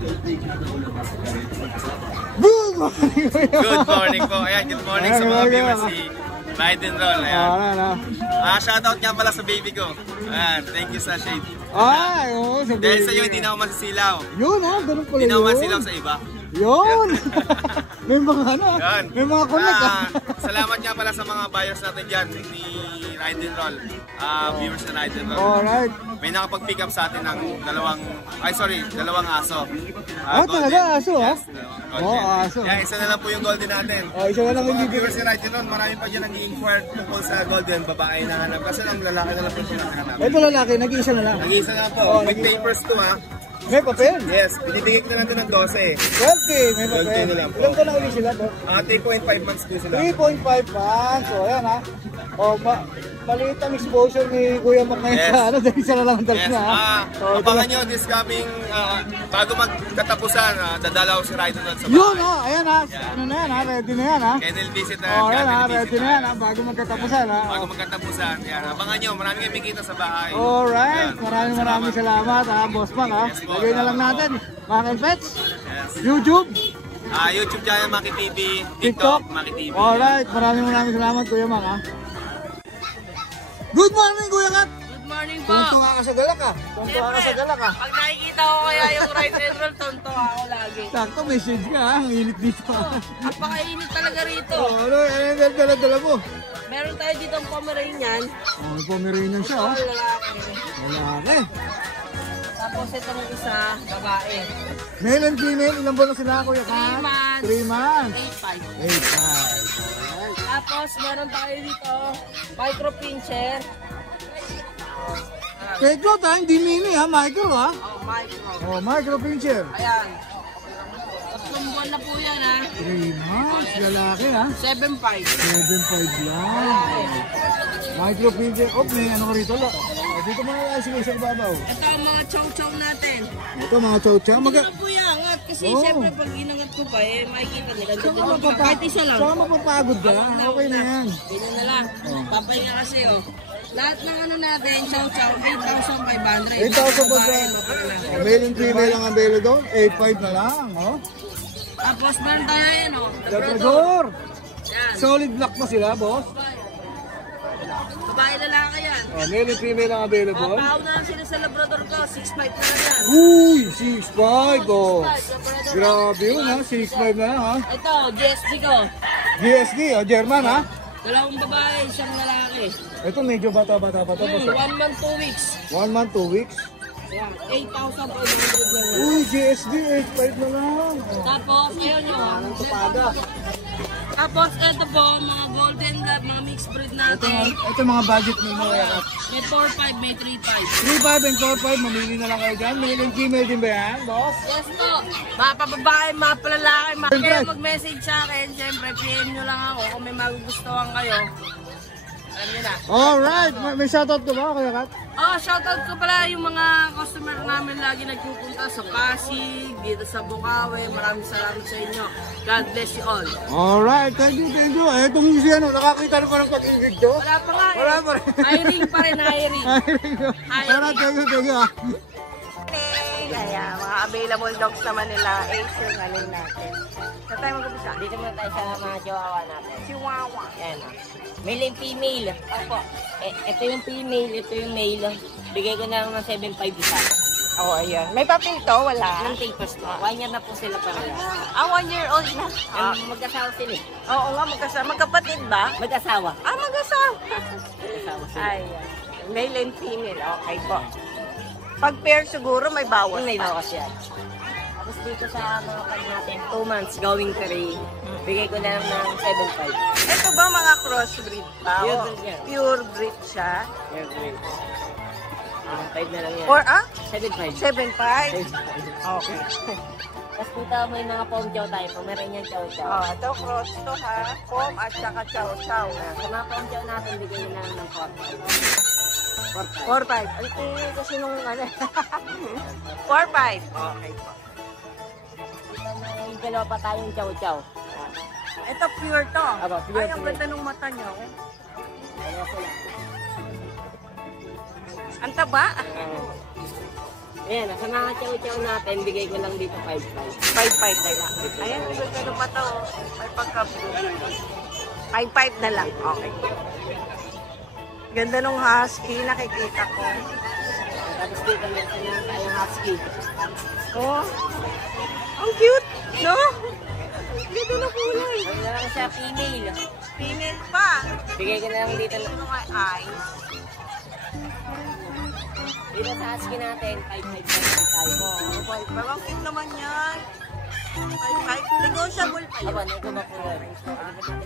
Good morning! Good morning po. Ayan, good morning sa mga viewers si Ride and Roll. Ayan. Shoutout nga pala sa baby ko. Ayan, thank you sa shade. Ay, oo, sa baby. Dahil sa iyo, hindi na ako masisilaw. Yun ha, ganun pala yun. Hindi na ako masisilaw sa iba. Yun! May mga ano, Yun. may mga connect Salamat nga pala sa mga buyers natin dyan ni Ride and Roll. Viewers na Ride and Roll. Alright. May nakapag-pick up sa atin ng dalawang aso. Talaga aso ha? Yes, aso. Yan, isa na lang po yung golden natin. Isa na lang yung bibigyan. Viewers na Ride and Roll, marami pa dyan nag-i-inquire tungkol sa golden, babae na hanap. Kasi ang lalaki na lang po siya hanap. Ito lalaki, nag-iisa na lang. Nag-iisa na po. May papers to ha. May papel? Yes, binibigay ko na lang ito ng 12. 12K, may papel. 12K na lang po. Ilang ko na ulit sila to? 3.5 months po sila. 3.5 months. O, ayan ha. O, maliit ang exposure ni Kuya Mac ngayon sa ano, dahil isa na lang ang dala Yes, niya. abangan nyo this coming, bago magkatapusan, dadalaw si Ride sa bahay. Yun ha, ayan ha. Ano na yan ha, ready na yan ha. Kennel visit na. Ayan ha, ready na yan ha, bago magkatapusan ha. Bago magkatapusan, yan. Abangan nyo, marami kayo makikita sa bahay. Alright, maraming salamat ha, Boss Mac ha. Lagay na lang natin, Mac and Pets, YouTube, YouTube channel Maki TV, TikTok Maki TV. Alright, maraming salamat Kuya Mac ha. Good morning Kuya Kat! Good morning po! Tuntua ka sa galak ha? Tuntua ka sa galak ha? Pag nakikita ko kaya yung Ride and Roll, tuntua ako lagi. Sakto, message ka ha, ang init dito. Napakainit talaga rito. Ano yung dala-dala mo? Meron tayo dito ang Pomeranian. Pomeranian siya ha? Lalaki. Lalaki. Tapos itong isa, babae. Male and female, ilang buwan na sila Kuya Kat? 3 months. 8.5. Tapos meron tayo dito, micro pincher. Micro tayo, hindi mini ha, micro ha? Micro. Micro pincher. Ayan. 3 buwan na po yan ha. 3 months, lalaki ha? 7.5. 7.5 lang. Micro pincher. May ano ka rito? Dito mo na lang sige sa babaw. Ito ang mga chow-chow natin. Ito mga chow-chow. Hindi na po yangat kasi siyempre pag inangat ko pa makikita nila. Kahit isa lang. Saka mapapagod ka. Okay na yan. Ganyan na lang. Papahinga kasi lahat ng ano natin, chow-chow, 8,500. 8,500. Male and female ang abelo doon. 8.5 na lang. Tapos meron tayo yan Labrador. Yan. Solid black pa sila boss. Babae lalaki yan. Male and female ang available. Pauna lang sila sa Labrador ko, 6'5 na lang yan. Uy, 6'5 Grabe yun ha, 6'5 na lang ha. Ito, GSD ko. GSD, German ha. 2 babae, 1 lalaki. Ito medyo bata-bata pa to. 1 month, 2 weeks. 1 month, 2 weeks. Yan, 8,500 lang yan. Uy, GSD, 8.5 na lang. Tapos, ayun yun. Tapos, ito po, mga golden lab, mga mixed breed natin. Ito mga budget mo Kat. May 4-5, may 3.5 3.5. and 4.5, mamili na lang kayo dyan. Male and female din ba yan, boss? Yes po. Mga pababae, mga palalaki, kaya mag-message sa akin. Siyempre, PM nyo lang ako kung may magugustuhan kayo. Alam nyo na. Alright, may shoutout ka ba, Kuya Kat? Shoutout ko pala yung mga customer namin lagi nagpupunta sa Pasig, dito sa Bukawi. Maraming salamat sa inyo. God bless you all. Alright, thank you. Itong si ano, nakakita na pa ng pag-ibig to? Wala pa nga Wala pa rin. Hiring pa rin, hiring. Alright, thank you. Kaya mga available dogs naman nila, Acer, alin natin. Saan tayo mag-upisa? Dito muna tayo sa mga chihuahua natin. Chihuahua. Yan o. Male and female. Opo. Ito yung female, ito yung male. Bigay ko na lang ng 7.5 isa. Oo, ayan. May papel to? Wala. Ng tapers po. 1 year na po sila parehas. 1 year old na. Mag-asawa sila eh. Oo nga, magkasama. Magkapatid ba? Mag-asawa. Mag-asawa. Mag-asawa sila. Ayan. Male and female. Okay po. Pag pair siguro, may bawas. May bawas yan. Tapos dito sa mga pag natin, 2 months going 3. Bigay ko na lang ng 7.5. Ito ba mga crossbreed pa? Pure breed yan. Pure breed siya. Your grades. 5 na lang yan. Or 7.5. 7.5? 7.5. Okay. Tapos dito may mga pom chow tayo. Pomeranian chow chow. Ito cross to ha. Pom at saka chow-chow. Sa mga pom chow natin, bigay na lang ng 4. 4.5. Ay, kasi nung ano. 4.5. Okay po. Dito may dalawa pa tayong chow chow. Ito pure to. Aba, pure, Ay, ang pure. ganda ng mata niya. Dalawa sila. Ang taba. Ayan, sa mga chow-chow natin, bigay ko lang dito 5-5. 5-5 na lang. Ayan, ano pa to? May pagka-blue. 5-5 na lang. Okay. Ganda nung husky, nakikita ko. Tapos dito meron tayong husky. Oh, ang cute, no? Ganda na kulay. Ano na lang siya, female. Female pa. Bigay ko na lang dito. Ano nga eyes? Dito sa husky natin, 5-5 tayo. Oh, 5-5. Ang cute naman yan. 5-5. Negotiable pa yun. Aba, nego ba po yun?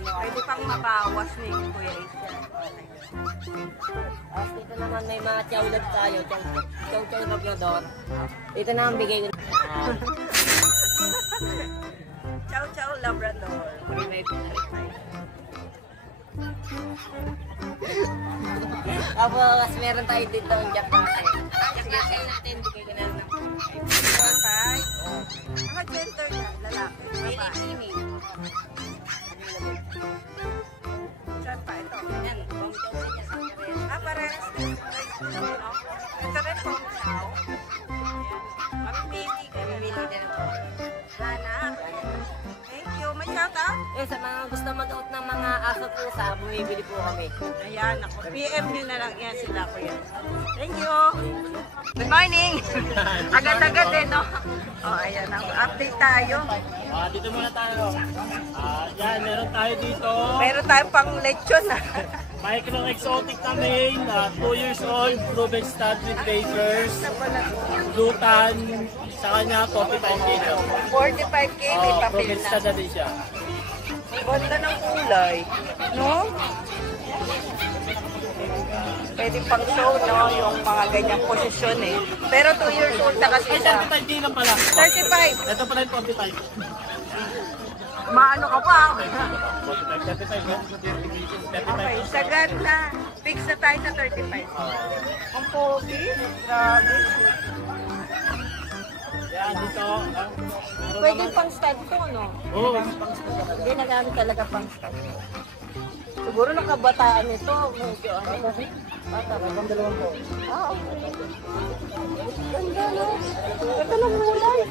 Pwede pang mabawas ni Kuya Asia. Tapos dito naman may mga chow-lab tayo. Chow-chow labrador. Dito naman bigay ko na. Chow Chow Labrador. Tapos meron tayo dito ang Jack Russell. Jack Russell natin, bigay ko na lang ng 4-5. Mga gender na, lalaki. Babae. Saan pa ito? Yan, pang chow niya sa kares. Parehas din. Ito rin pong chow. Mamimili ka na. Mamimili ka na. Anak. Thank you. May shout out? Eh, sa mga gusto mag-out ng mga aso pusa, bumibili po kami. Ayan ako. PM nyo na lang yan sila ko yan. Thank you. Good morning. Agad-agad eh, no? Oh, ayan. Update tayo. Dito muna tayo. Yan, meron tayo dito. Meron tayong pang lechon ah. Micro exotic na main, 2 years old, proven stud with papers. Lutan, sa kanya 45K daw. 45K may papel Proven na. stud na din siya. Ganda ng kulay. No? Pwede pang show, no? Yung mga ganyang posisyon eh. Pero 2 years old na kasi Ay, siya. 35K lang pala. 35. Ito pala yung 45. Maano ka pa? 35. Okay, sagad na. Fix na tayo sa 35. Ang pogi. Grabe. Yan, dito. Pwede pang stud to, no? Oo. Hindi nagamit talaga pang stud. Siguro nakabataan ito. Medyo ano. Bata ka, pang dalawang po. Ah, okay. Ganda, no? Ganda ng mulay.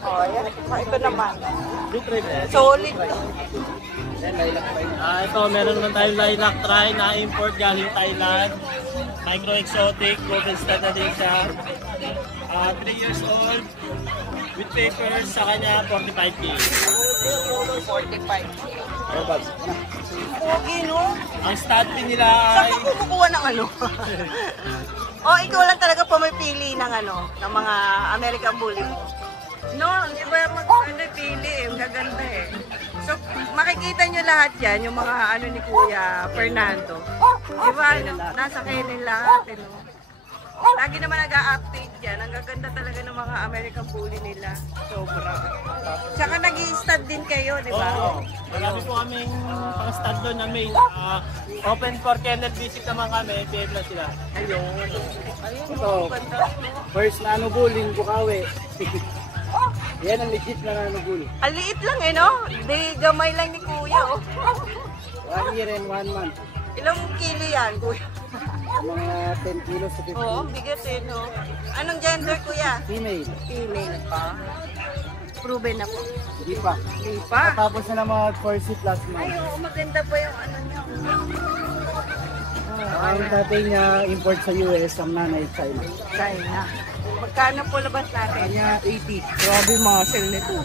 Oh, yan. Ito naman. Solid. Ito, meron naman tayong lilac try na import galing Thailand. Micro exotic, proven stud na din siya. 3 years old, with papers, sa kanya 45K. 45. Pogi, no? Ang stud pin nila Saan ay... ka kumukuha ng ano? O, ikaw lang talaga pumipili ng ano, ng mga American Bully mo. No, hindi ba mag-pili eh. Ang gaganda eh. So, makikita nyo lahat yan, yung mga ano ni Kuya Fernando. Di ba, nasa kailan lahat, eh, no? Lagi naman nag-a-update yan. Ang gaganda talaga ng mga American Bully nila. Sobra. Tsaka nag-i-stud din kayo, di ba? Oo. Marami po kaming pang-stud doon na mail. Open for kennel visit naman kami. PM na sila. Ayun. Ito, first na bullying Bukawi. Yan ang legit na bull. Ang liit lang eh, no? Di gamay lang ni Kuya, oh. 1 year and 1 month. Ilang kilo yan, Kuya? Mga 10 kilos to 15. Oo, bigat eh, no? Anong gender, Kuya? Female. Female pa. Proven na po. Hindi pa. Hindi pa. Tapos na naman 4C plus Ay, month. oo, maganda pa yung ano niya. Ang tatay niya import sa US, ang nanay China. China. Magkano po labas natin? Kanya 80. Grabe muscle nito.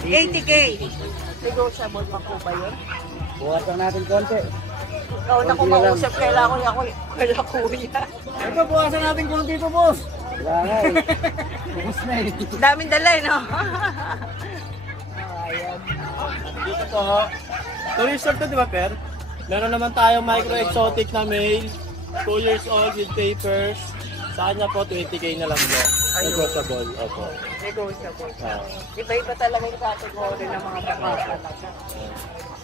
80K. Negotiable pa po ba yun? Buwasan natin konti. Ikaw na kung mausap, kailangan ko niya kaya Kuya. Ito, buwasan natin konti ito, boss. Wala nga eh. Bukos na eh. Daming dala, eh, no? Dito po. 2 years old to, di ba, Per? Meron naman tayong micro exotic na male. 2 years old with papers. Sa kanya po, 20K na lang po. Negotiable. Opo. Negotiable. Iba-iba talaga yung category ng mga baka.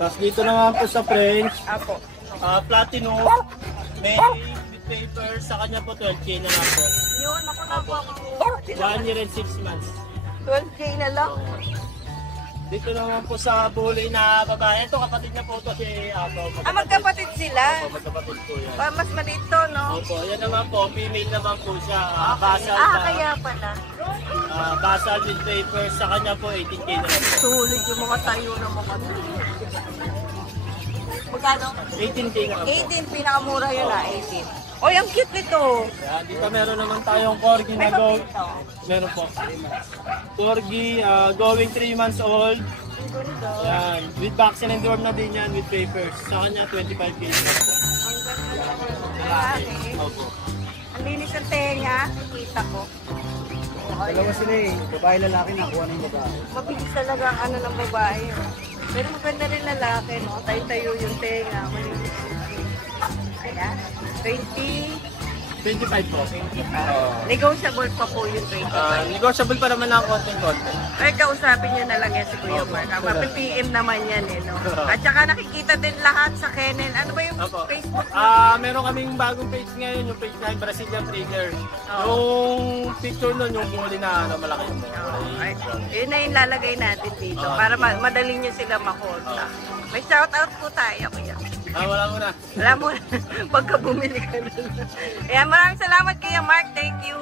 Tapos dito naman po sa French, Apo. platinum, male with papers. Sa kanya po, 12K na lang po. Yun, ako na po ako. 1 year and 6 months. 12K na lang. Dito naman po sa bully na babae. Ito kapatid niya po ito si Ato. Magkapatid sila? Opo, magkapatid po yan. Mas maliit to, no? Opo, yan naman po. Female naman po siya. Basal Kaya pala. basal with papers. Sa kanya po 18K na lang po. Sulit yung mga tayo na mga tayo. Magkano? 18K na lang po. 18, pinakamura yun 18. Oy, ang cute nito. Yan, dito meron naman tayong corgi na go. Meron po. Corgi, going 3 months old. Yan, with vaccine and dorm na din yan, with papers. Sa kanya, 25K. Opo. Ang linis ng tenga, kita ko. Dalawa sila eh. Babae lalaki nakuha ng babae. Mabilis talaga ang ano ng babae. Pero maganda rin lalaki, no? Tayo-tayo yung tenga. Malinis. Ayan. 25 po. Negotiable pa po yung 25. Negotiable pa naman ang konting-konti. Ay, kausapin nyo na lang yan si Kuya Mark. PM naman yan eh, no? At saka nakikita din lahat sa Kenen. Ano ba yung Facebook? Meron kaming bagong page ngayon, yung page na Brazilian Trainer. Yung picture nun, yung muli na malaki yung Ay, yun na yung lalagay natin dito para madali nyo sila makonta. May shoutout po tayo, Kuya. Wala mo na. Wala mo na. Pagka bumili ka na. Ayan, maraming salamat Kuya Mark. Thank you.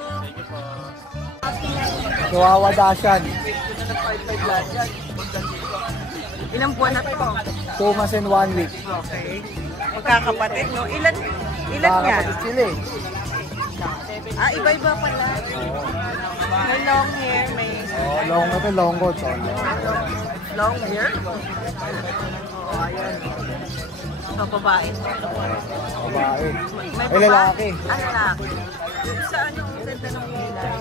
Chihuahua Dashan. Ilang buwan na to? 2 months and 1 week. Okay. Magkakapatid, no? Ilan yan? Kakapatid sila eh. Iba-iba pala. May long hair, may... Long ito, long coat. Long hair? Oo, ayan. So, babae. Babae. May Ay, lalaki. Lalaki. Yung sa ano, ang ganda ng kulay.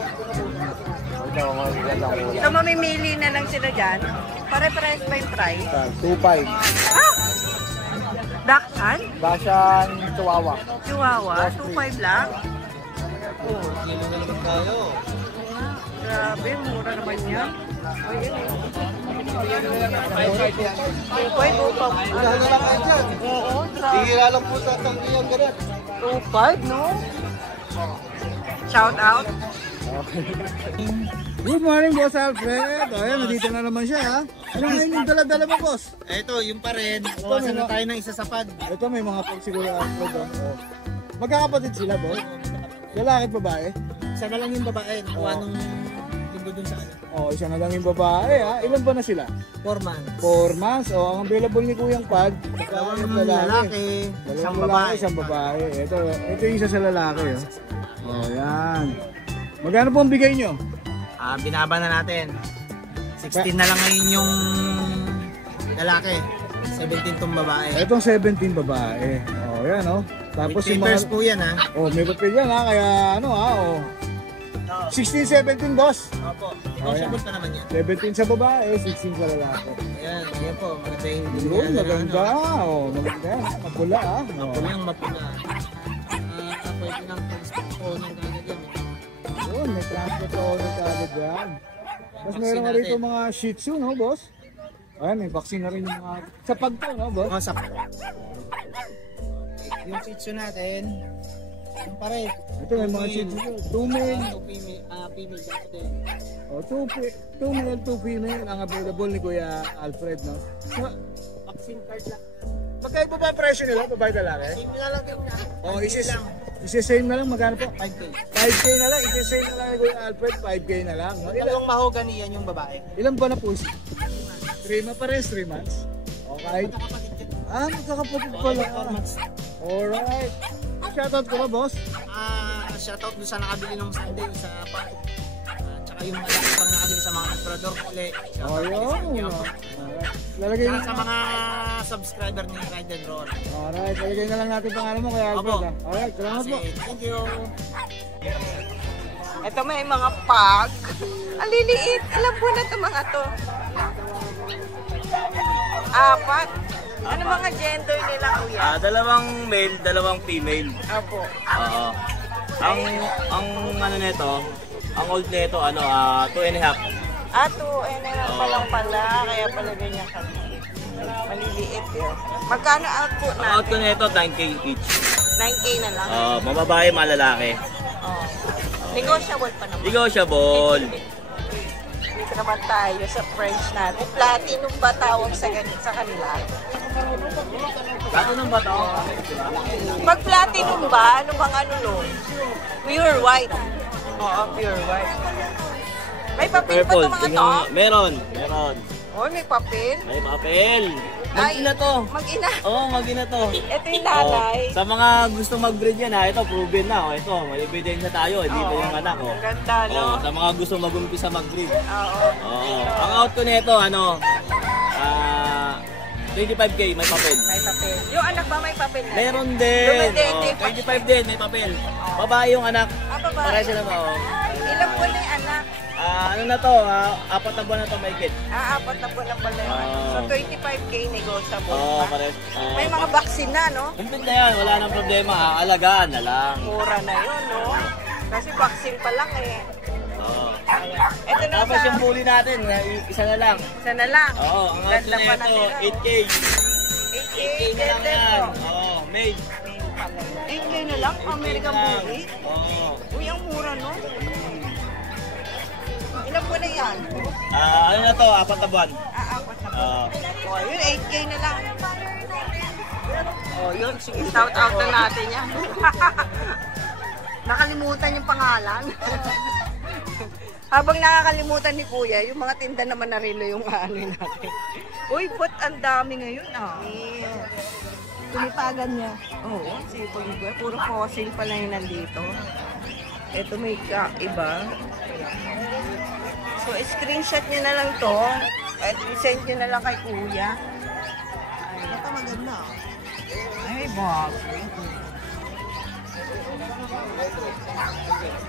Ito, mga ganda ko. So, mamimili na lang sila dyan. Pare-pares ba yung price? 2.5. Dachshund? Dashan Chihuahua. Chihuahua? 2.5 lang? Oo. Grabe, mura naman yan. Oo, Hihira lang po sa tanggihan ganun. 2.5, no? Shout out. Good morning, Boss Alfred. Ayan, nandito na naman siya, ha? Ano ngayon yung dala-dala mo, Boss? Ito, yung pa rin. Bawasan na tayo ng isa sa pag. Ito, may mga pag siguro, Alfred. Magkakapatid sila, Boss? Lalaki at babae? Isa na lang yung babae. Nakuha nung linggo dun sa ano. Isa na lang yung babae, ha? Ilan ba na sila? 4 months. 4 months. Ang available ni Kuyang Pad. Dalawang lalaki. Isang babae. Isang babae. Ito yung isa sa lalaki, yan. Magkano po ang bigay nyo? Binaba na natin. 16 na lang ngayon yung lalaki. 17 tong babae. Itong 17 babae. Yan, Tapos With papers po yan, ha? may papel yan, ha? Kaya, 16, 17, boss. Opo. Negotiable pa naman yan. 17 sa babae, 16 sa lalaki. Ayan, yan po. Maganda yung Yun, maganda. Maganda. Mapula, ha? Mapulang mapula. Pwede nang transport po ng kagad yan. Yun, may transport po ulit agad yan. Tapos meron nga rito mga Shih Tzu, no, boss? Ayan, may vaccine na rin yung mga... Sa pagto, no, boss? Sa yung Shih Tzu natin, yung pare. Ito, may mga Shih Tzu. 2 male. Female din. 2 male, 2 female ang available ni Kuya Alfred, no? Vaccine card lang. Magkaiba ba ang presyo nila, babae lalaki? Same na lang din. Isi-same na lang, magkano po? 5K. 5K na lang, isi-same na lang ni Kuya Alfred, 5K na lang. No? Dalawang mahogany yan yung babae. Ilan ba na po siya? 3 months, 3 months. Okay. Magkakapatid pala. Alright. Shoutout ko ba, boss? Shoutout doon sa nakabili ng Sunday sa Pat. Tsaka yung malaki pang nakabili sa mga explorador uli. Ayun. Lalagay Tsaka sa mga subscriber ni Ride and Roll. Alright, lalagay na lang natin pangalan mo Kuya Alfred. Alright, salamat po. Thank you. Ito may mga pag. Ang liliit. Ilan po na ito mga to? 4. Ano mga gender nila, Kuya? Dalawang male, dalawang female. Apo. Oo. Ang ano nito, ang old nito 2.5. 2.5 pa lang pala. Kaya pala ganyan kami. Maliliit yun. Magkano out po natin? Ang out ko nito 9K each. 9K na lang. Mababae, malalaki. Negotiable pa naman. Negotiable. Dito naman tayo sa French natin. Platinum ba tawag sa kanila? Platinum ba to? Pag platinum ba, ano bang ano nun? Pure white. Oo, pure white. May papel pa ito mga to? Meron. Oh, may papel. May papel. Mag-ina to. Mag-ina. Oo, mag-ina to. Ito yung nanay. Sa mga gusto mag-breed yan, ito, proven na. Ito, may ebidensya tayo. Dito yung anak. Ang ganda, no? Sa mga gusto mag-umpisa mag-breed. Oo. Ang out ko nito, 25K, may papel. May papel. Yung anak ba may papel na? Meron din. Dumating, 25 din, may papel. Babae yung anak. Babae. Pareha sila ba? Ilang buwan na yung anak? Ano na to, 4 na buwan na to, may kit. 4 na buwan na pala yun. So 25K negotiable pa. Pares. May mga vaccine na, no? Kumpit na yan, wala nang problema. Alagaan na lang. Mura na yun, no? Kasi vaccine pa lang eh. Ito na Tapos yung bully natin, isa na lang. Isa na lang. Ang out Ganda pa na na ito, nila. 8K. 8K na lang yan. Made. 8K na lang, American Bully. Uy, ang mura, no? Ilang buwan na yan? Ano na to, 4 na buwan. 4 na buwan. Yun, 8K na lang. Yun, sige, shout out na natin yan. Nakalimutan yung pangalan. Habang nakakalimutan ni Kuya, yung mga tinda naman na rilo yung ano natin. Uy, ba't ang dami ngayon Tumipagan niya. Oo, sipag ko. Puro fossil pala yung nandito. Ito may iba. So, screenshot niyo na lang to. At send niyo na lang kay Kuya. Ay, ito maganda. Ay, bakit?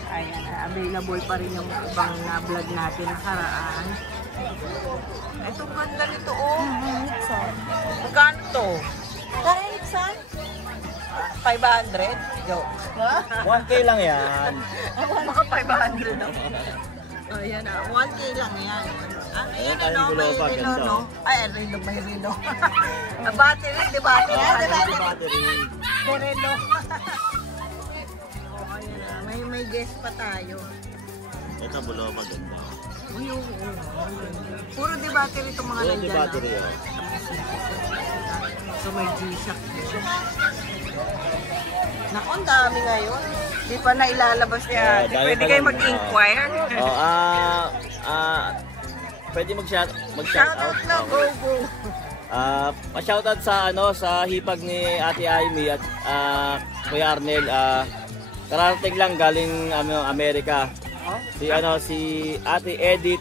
Ayan, available pa rin yung ibang vlog natin nakaraan. Ito ganda nito, Magkano to? Karenitsan? 500? Yo. 1K lang yan. Baka 500 daw. Ayan 1K lang yan. Ayan, may relo, no? Ay, relo, may relo. Battery, di battery? Battery. May relo. May guest pa tayo. Ito, bulo maganda. Puro di battery itong mga Di nandyan. battery, So may G-Shock. Naku, ang dami ngayon. Di pa na ilalabas niya. Pwede kayo mag-inquire. Pwede mag-shout Shoutout lang, go, go. Pa-shoutout sa hipag ni Ate Amy at Kuya Arnel. Kararating lang galing Amerika. Si Ate Edith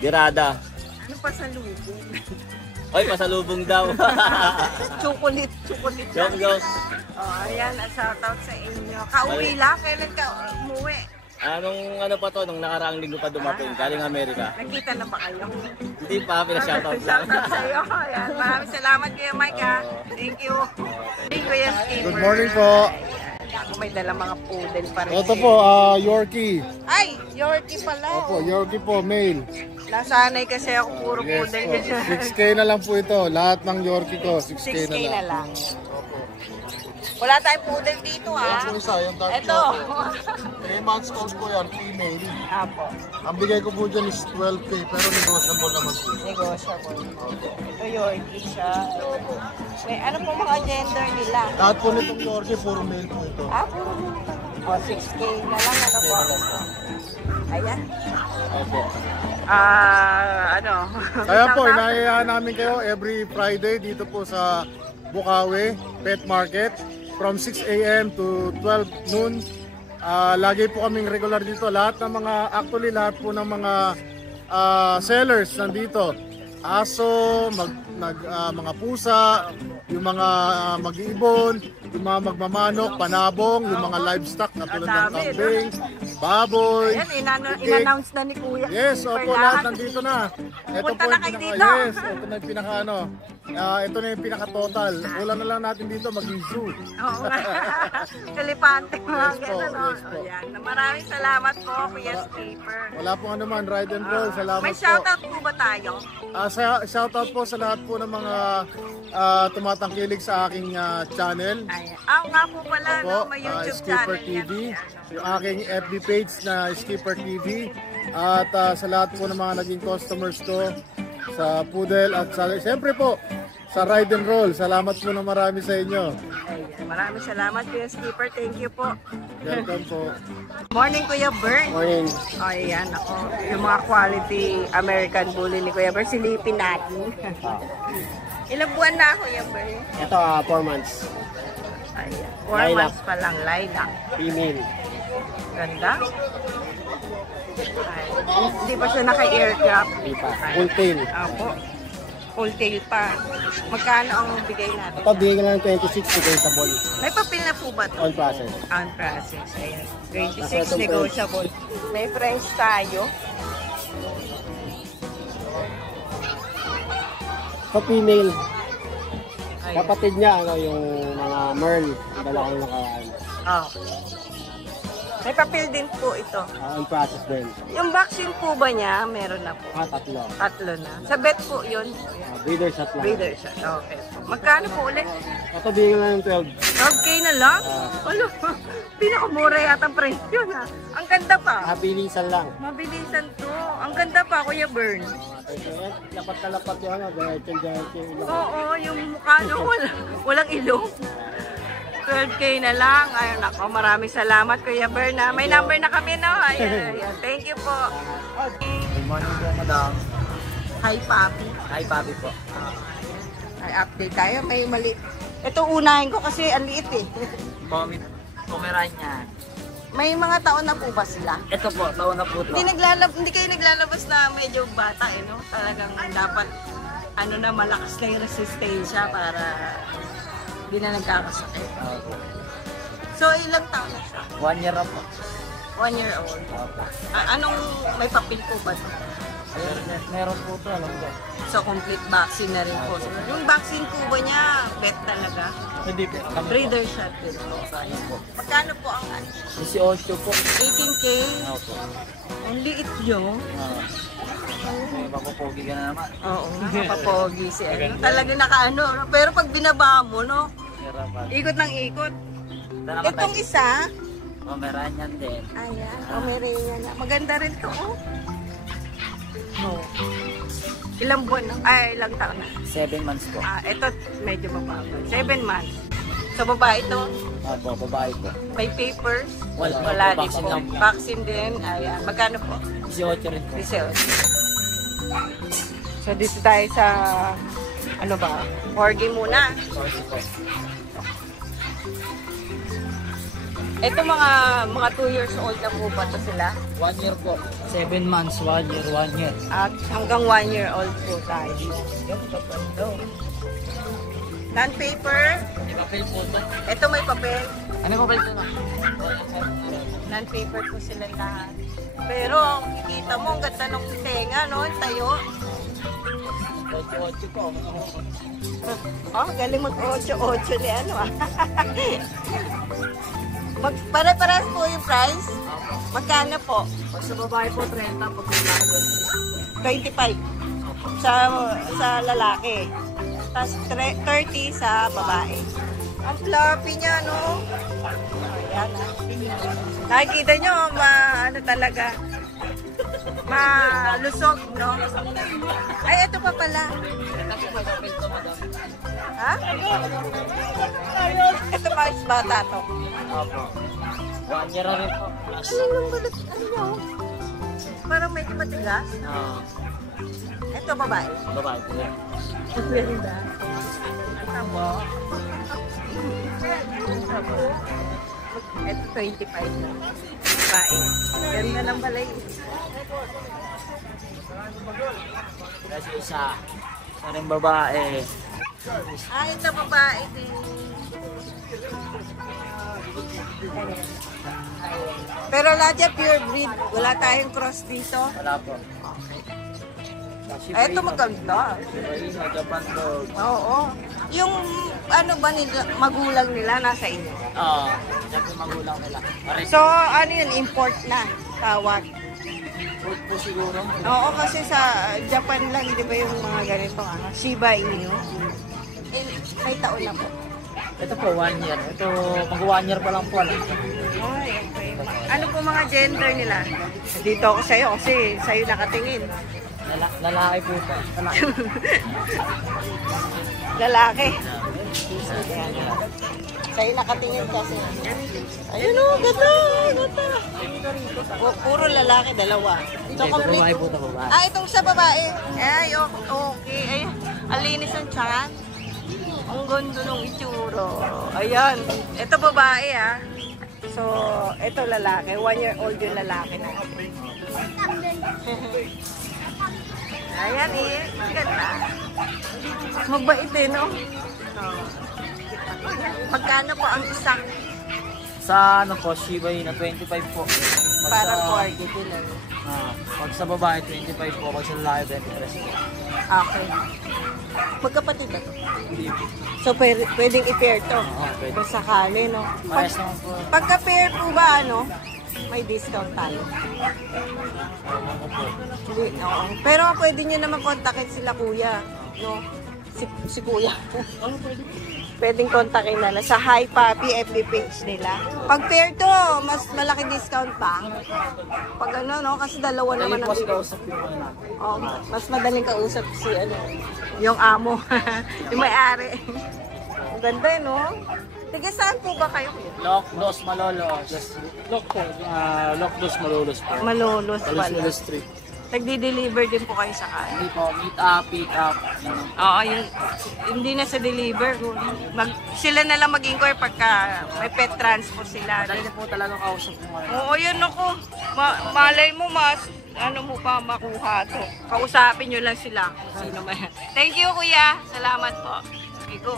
Dirada. Ano pa sa lubong? Oy, pasalubong daw. Chocolate. Joke. Ayan, shoutout sa inyo. Kauwi lang? Kailan ka umuwi? Nung nakaraang linggo pa dumating, galing Amerika. Nakita na ba kayo? Hindi pa, pina-shoutout lang. Shoutout sa iyo. Ayan, maraming salamat Kuya Mike ha. Thank you. Kuya Skipper. Good morning po. May dala mga poodle pa rin. Ito po, Yorkie. Ay, Yorkie pala. Opo, Yorkie po, male. Nasanay kasi ako puro Yes poodle. po. 6K na lang po ito. Lahat ng Yorkie ko, 6K 6K na lang. Wala tayong poodle dito ha. Ito isa, yung dark Ito. 3 months old po yan, female. Apo. Ang bigay ko po dyan is 12K, pero negotiable naman po. Negotiable. Ito Yorkie siya. May ano po mga gender nila? Lahat po nitong Yorkie, puro male po ito. Puro nito. O, 6K na lang. Ano po? Ayan. Opo. Kaya po, inahayaan namin kayo every Friday dito po sa Bukawi Pet Market from 6 a.m. to 12 noon. Lagi po kaming regular dito. Lahat po ng mga sellers nandito. Aso, mga pusa, yung mga mag-iibon, yung mga magmamanok, panabong, yung mga livestock na tulad ng kambing, baboy. Ayan, in-announce na ni Kuya. Yes, opo, lahat nandito na. Punta na kayo dito. Yes, ito na yung ito na yung pinaka-total. Wala na lang natin dito, maging zoo. Oo nga. Elepante mga Yes po, gano'n. yes po. Ayan. Maraming salamat po, Kuya Skipper. Wala pong ano man, ride and roll. Salamat May po. shoutout po ba tayo? Shoutout po sa lahat po ng mga tumatangkilig sa aking channel. Ayan. Nga po pala, Opo, may YouTube Skipper channel. TV. Yung aking FB page na Skipper TV. At sa lahat po ng mga naging customers ko sa Poodle at siyempre po sa Ride and Roll. Salamat po na marami sa inyo. Ayan, maraming salamat Kuya Skipper. Thank you po. Welcome po. Morning Kuya Bern. Morning. Ayan ako. Yung mga quality American Bully ni Kuya Bern, silipin natin. Ilang buwan na Kuya Bern? Ito, 4 months. Ayan. 4 Lilac. months pa lang, lilac. Female. Ganda. Ay, hindi pa siya naka-aircraft. Hindi pa. Full tail. Apo. Full tail pa. Magkano ang bigay natin? Ito, bigay ko lang ng 26 negotiable. May papel na po ba ito? On process. On process. Ayan. Nasa 26 itong negotiable. May price tayo. Ito, female. Ayan. Kapatid niya, yung mga Merl. Dala ko yung nakaraan. Oh. May papel din po ito. On process din. Yung vaccine po ba niya, meron na po. Tatlo. Tatlo na. Sa vet po yun. Breeder shot lang. Breeder siya. Okay. Magkano po ulit? Ito, bigay ko lang ng 12. 12K na lang? Ano? Pinakamura yata ang presyo na. Ang ganda pa. Habilisan lang. Mabilisan to. Ang ganda pa, Kuya Bern. Lapat na lapat yung ano, diretso yung ilong. Oo, yung mukha no, walang ilong. 12K na lang. Ayun ako, maraming salamat Kuya Bern. May number na kami no. Ayan, ayan. Thank you po. Good morning po, madam. Hi, Papi. Hi, papi po. Ay, update tayo. May mali. Ito unahin ko kasi ang liit eh. Pomeranian. May mga taon na po ba sila? Ito po, taon na po ito. Hindi kayo naglalabas na medyo bata eh, no? Talagang dapat ano na malakas na yung resistensya para hindi na nagkakasakit. So, ilang taon na siya? 1 year na po. 1 year old. Anong may papel po ba ito? Meron po ito, alam ko. So, complete vaccine na rin po. So, yung vaccine po ba niya, vet talaga? Hindi po. Breeder shot din po. Magkano po ang ano? 18 po. 18K? Opo. Ang liit nyo. Mapupogi ka na naman. Oo, nakapogi si ano. Talaga nakaano. No? Pero pag binaba mo, no? Ikot ng ikot. Itong isa, Pomeranian din. ayan, Pomeranian na. Maganda rin to, oh. No. Ilang buwan na? Ay, ilang taon na? 7 months po. Ito, medyo mababa. 7 months. So, babae ito, Opo, babae po. may papers. Wala din vaccine po. lang. Vaccine din. Ayan. Magkano po? 18 rin po. 18. So, dito tayo sa, ano ba? Corgi muna. Corgi po. Ito mga 2 years old na po ba ito sila? 1 year po. 7 months, 1 year, 1 year. At hanggang 1 year old po tayo. Ito. Non-paper. May papel po ito. Ito may papel. Ano papel ito na? Non-paper po sila lahat. Pero kikita mo, ang ganda ng tenga, no? Tayo. 8 po. Oh, galing mag-8-8 ni ano ah. Pare-pares po yung price? Magkano po? Pag sa babae po, 30. Pag lalaki, 25 sa lalaki. Tapos 30 sa babae. Ang fluffy niya, no? Ayan, ah. Nakikita nyo, ano talaga, malusog, no? Ay, ito pa pala. Ha? Ito pa is bata to. Opo. 1 year na rin po. Ano yung balat? Ano nyo? Parang medyo matigas. Ito, babae. Babae po yan. Ganda. Ang tabo. Ito 25 na. Babae. Ganda ng balay. Kasi isa rin babae. Ito babae din. Pero lahat yan pure breed. Wala tayong cross dito. Wala po. Ito maganda. Shiba Japan dog. Oo. Yung ano ba nila, magulang nila nasa inyo? Oo. Yan po magulang nila. So ano yun, import na tawag. Food po siguro. Oo, kasi sa Japan lang, di ba yung mga ganito ano, Shiba Inu. May taon na po. Ito po 1 year. Ito mag 1 year pa lang po. Ay, okay. Ano po mga gender nila? Dito ako sa'yo kasi sa'yo nakatingin. Lalaki po pa. Lalaki. Sa'yo nakatingin kasi. Ayun o, ganda. Puro lalaki, dalawa. So, Babae po ito, babae. Ah, itong sa babae. Ay, okay. Ay, alinis ang tiyan. Ang ganda ng itsuro. Ayan. Ito babae ah. So, ito lalaki. 1-year-old yung lalaki na. Ayan eh. Ganda. Magbait eh, no? Magkano po ang isa? Sa ano po, Shiba Inu, 25 po. Parang 40 din. Pag sa babae, 25 po. Pag sa lalaki, 23 po. Okay. Magkapatid ba to? Hindi po. So, pwedeng i-pair to? Oo, pwede. Kung sakali, no? Parehas naman po. Pagka-pair po ba, ano? May discount tayo. Hindi, oo. Pero pwede nyo naman kontakin sila kuya, no? Si kuya. Pwedeng kontakin na lang sa Hi Papi FB page nila. Pag pair to, mas malaki discount pa. Pag ano, no? Kasi dalawa naman ang Mas bigay. kausap yung mga natin. Oh, mas madaling kausap si ano, yung amo, yung may-ari. Ang ganda, no? Tiga saan po ba kayo? Lokdos, Malolos. Lokdos Malolos po. Malolos pala. Malolos Street. Nagdi-deliver din po kayo sa kanya. Hindi po, meet up, pick up. Oo, hindi na sa deliver. Sila na lang mag-inquire pagka may pet transport sila. Dahil na po talaga kausap yung mga. Oo, yun ako. Malay mo, mas ano mo pa makuha to. Kausapin nyo lang sila. Sino man. Thank you, kuya. Salamat po. Okay, go.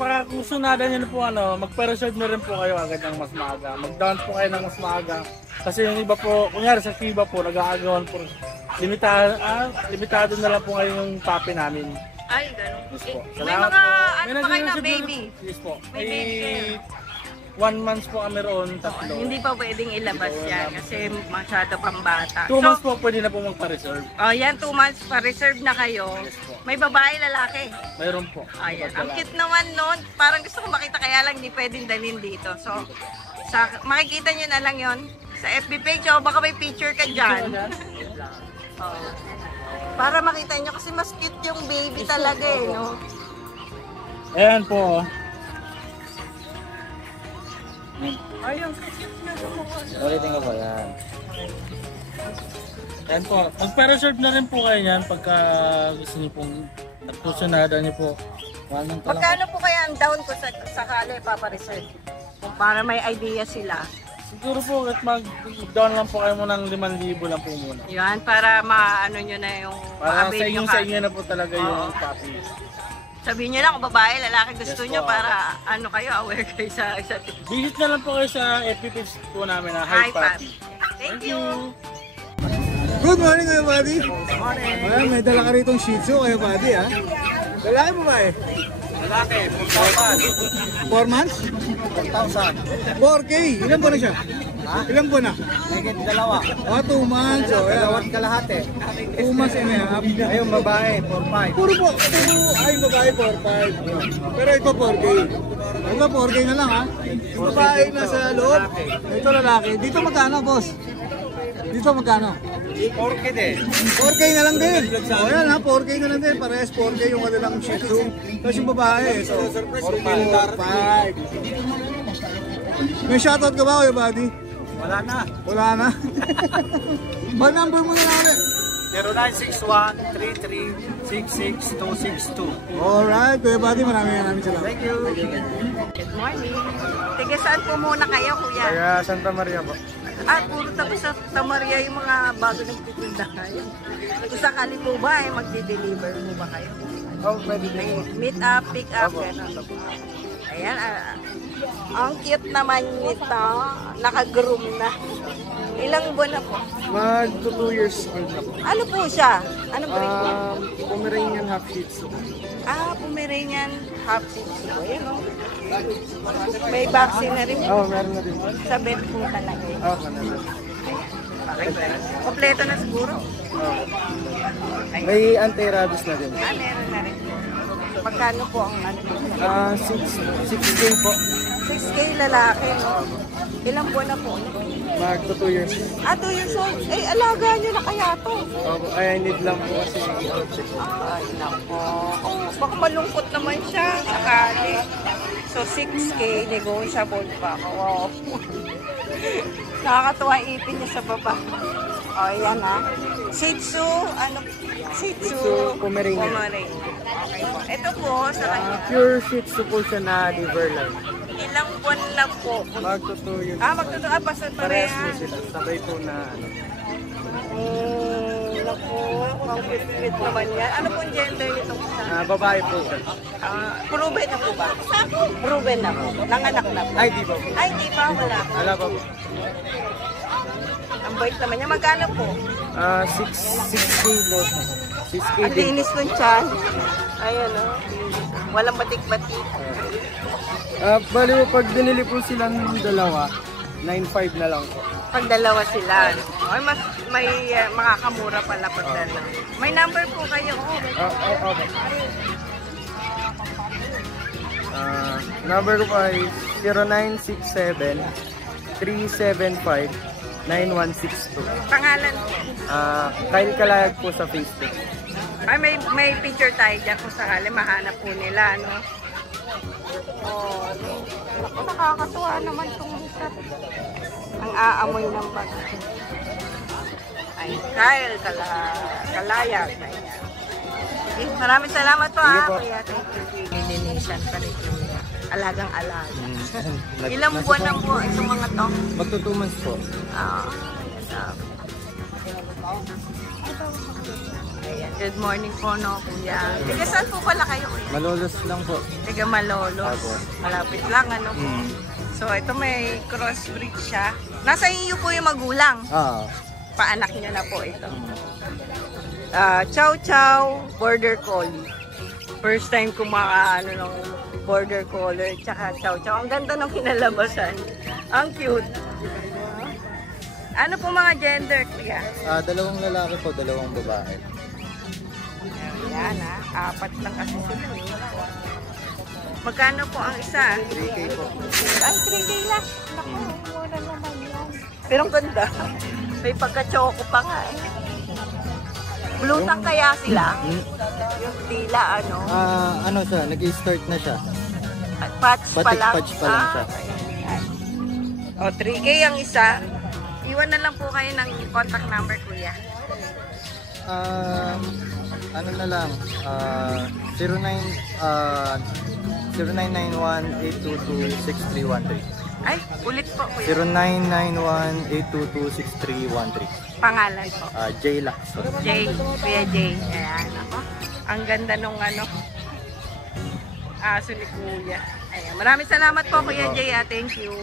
Para kung sunadan nyo na po, magpa-reserve na rin po kayo agad ng mas maaga. Mag-down po kayo ng mas maaga. Kasi yung iba po, kunyari sa Shiba po, nag-aagawan po. Limitado na lang po ngayon yung papi namin. Ay, ganun. Yes po. May Salamat mga, po. ano pa kayo na baby? Yes po. May baby kayo. 1 month po kami roon, tatlo. Hindi pa pwedeng ilabas yan kasi masyado pang bata. 2 months po, pwede na po magpa-reserve. Yan, 2 months pa-reserve na kayo. Yes po. May babae, lalaki. Mayroon po. Ayan. Ang cute naman nun. Parang gusto ko makita kaya lang hindi pwedeng dalhin dito. So, makikita nyo na lang yon sa FB page. O baka may picture ka dyan. Para makita nyo kasi mas cute yung baby talaga eh. No? Ayan po. Ayun, cute na. Ulitin ko po, yan. Ayan po. Magpa-reserve na rin po kayo yan pagka gusto niyo pong nagpusunada niyo po. Magkano po kaya ang down ko sa sakali papareserve? Para may idea sila. Siguro po, at mag-down lang po kayo muna ng 5,000 lang po muna. Yan, para maano nyo na yung Para ma-avail nyo sa inyo na po talaga yung Oo. papi. Sabihin nyo lang kung babae, lalaki gusto Yes nyo po. para ano kayo, aware kayo sa isa't isa. Visit na lang po kayo sa FB page po namin na Hi, Hi Papi. Papi. Thank you. Good morning kayo, buddy. Ayan, may dala ka ritong Shih Tzu kayo, buddy, ha? Lalaki mo ba eh? Lalaki, 4 months? 4,000. 4K. Ilan po na siya? Ilan po na? Higit dalawa. 2 months. So, ayan. kalahati. 2 months and a half. Ayun, babae, 4,500. Puro po. Ay, babae 4-5. Pero ito 4K. Ito 4K na lang, ha? Yung babae nasa loob. Ito lalaki. Dito magkano, boss? Dito magkano? 4K din. 4K na lang din. O yan ha, 4K na lang din. Parehas 4K yung kanilang Shih Tzu. Tapos yung babae, so 4-5. May shoutout ka ba kayo, buddy? Wala na. Wala na. Ba number mo na lang ulit? 0961-33-66262. Alright, kuya buddy, maraming salamat. Thank you. Good morning. Tiga saan po muna kayo, kuya? Kaya Santa Maria po. Puro tapos sa Santa Maria yung mga bago nagtitinda kayo. Kung sakali po ba, magdi-deliver po ba kayo? Oh, pwede May meet up, pick up, gano'n. Ayan, ang cute naman nito. Naka-groom na. Ilang buwan na po? Mag 2 years old na po. Ano po siya? Anong breed niya? Pomeranian half Shih Tzu. Pomeranian half Shih Tzu. Ayan o. May vaccine na rin. Oh, meron na din. Sa vet po talaga. Oh, meron. Kompleto na siguro. May anti-rabies na din. Meron na rin. Magkano po ang ano? 6K po. 6K lalaki, no? Ilang buwan na po? Magto 2 years. 2 years old. Eh, alaga nyo na kaya to? I need lang po kasi Ay, nako. Oh, baka malungkot naman siya sakali. So, 6K, negotiable pa. Wow. Nakakatuwa ipin niya sa baba. O, yan ha. Shih Tzu, Shih Tzu, Pomeranian. Okay po. Ito po, sa kanya. Pure Shih Tzu po siya na liver line. Ilang buwan na po? Magto 2 years. Magtutuwa pa sa Parehas po pareha. sila. Sabay po na Naku, ang fit-fit naman yan. Ano pong gender nitong isa? babae po siya. Proven na po ba? Proven na po. Nanganak na po. Ay, di ba po? Ay, di pa. Wala po. Wala pa po. Ang bait naman niya. Magkano po? 6K po. 6K Ang din. linis ng tiyan. Ayan o. Walang batik-batik. Bali po, pag binili po silang dalawa, 9.5 na lang po. Pag dalawa sila. Ay, mas may makakamura pala pag dalawa. May number po kayo. Okay. Number ko po ay 0967-375-9162. Pangalan po. Kyle Kalayag po sa Facebook. Ay, may picture tayo dyan kung sakali mahanap po nila, no? Oh, nakakatuwa naman itong isa. Ang aamoy ng bag. Ay, Kyle Kalayag. Ayan. Okay, maraming salamat po, ha. Kaya thank you. Indonesian pa rin. Alagang-alaga. Ilang buwan na po itong mga to? Magto 2 months po. Ayan. Good morning po, no, kuya. Tiga saan po pala kayo, kuya? Malolos lang po. Tiga Malolos. Malapit lang, ano po. So, ito may crossbreed siya. Nasa iyo po yung magulang. Paanak niya na po ito. Chow Chow Border Collie. First time ko makaano ng Border Collie tsaka Chow Chow. Ang ganda ng kinalabasan. Ang cute. Ano po mga gender, kuya? 2 lalaki po, 2 babae. Yan, apat lang kasi sila. Magkano po ang isa? 3K po. Ay, 3K lang. Naku, mura naman yan. Pero ang ganda. May pagka-choco pa nga eh. Blutang kaya sila? Yung tila, ano? Ano siya, nag-start na siya. Patch pa lang? Patch pa lang siya. O, 3K ang isa. Iwan na lang po kayo ng contact number, kuya. Ano na lang, 0991-822-6313. Ay, ulit po, kuya. 0991-822-6313. Pangalan po. Jay Lacson. Jay, Kuya Jay. Ayan, ako. Ang ganda nung ano, aso ni Kuya. Ayan, maraming salamat po, Kuya Jay. Thank you.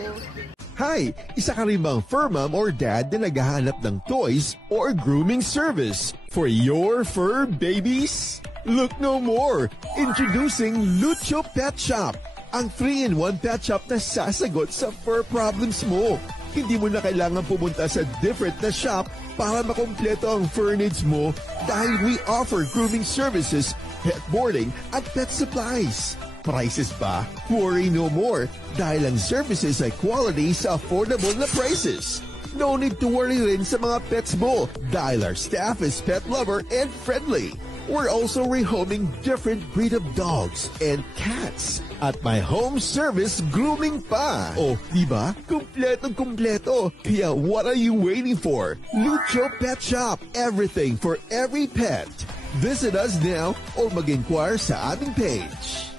Hi! Isa ka rin bang fur mom or dad na naghahanap ng toys or grooming service for your fur babies? Look no more! Introducing Lucho Pet Shop, ang 3-in-1 pet shop na sasagot sa fur problems mo. Hindi mo na kailangan pumunta sa different na shop para makumpleto ang fur needs mo dahil we offer grooming services, pet boarding at pet supplies. Prices ba? Worry no more dahil ang services ay quality sa affordable na prices. No need to worry rin sa mga pets mo dahil our staff is pet lover and friendly. We're also rehoming different breed of dogs and cats at my home service grooming pa. Oh, diba? Kumpletong-kumpleto. Kaya what are you waiting for? Lucho Pet Shop. Everything for every pet. Visit us now or mag-inquire sa aming page.